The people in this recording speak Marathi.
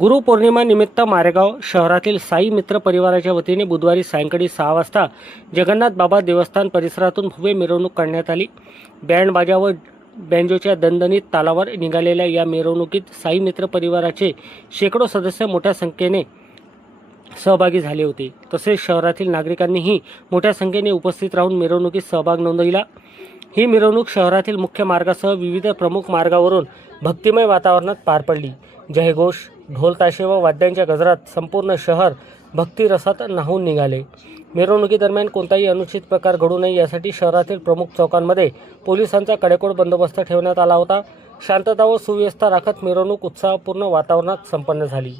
गुरुपौर्णिमा निमित्त मारेगाव शहरातील साई मित्र परिवाराच्या वतीने बुधवारी सायंकाळी 6 वाजता जगन्नाथ बाबा देवस्थान परिसरातून भव्य मिरवणूक काढण्यात आली। बँड बाजा व बँजोच्या दणदणीत तालावर निघालेल्या या मिरवणुकीत साई मित्र परिवाराचे शेकडो सदस्य मोठ्या संख्येने सहभागी झाले होते। तसेच शहरातील नागरिकांनीही मोठ्या संख्येने उपस्थित राहून मिरवणुकीत सहभाग नोंदविला। ही मिरवणूक शहरातील मुख्य मार्गासह विविध प्रमुख मार्गावरून भक्तिमय वातावरणात पार पडली। जयघोष, ढोल ताशे व वाद्यांच्या गजरात संपूर्ण शहर भक्तिरसात न्हाऊन निघाले। मिरवणुकीदरम्यान कोणताही अनुचित प्रकार घडू नये यासाठी शहरातील प्रमुख चौकांमध्ये पोलिसांचा कडेकोट बंदोबस्त ठेवण्यात आला होता। शांतता व सुव्यवस्था राखत मिरवणूक उत्साहपूर्ण वातावरणात संपन्न झाली।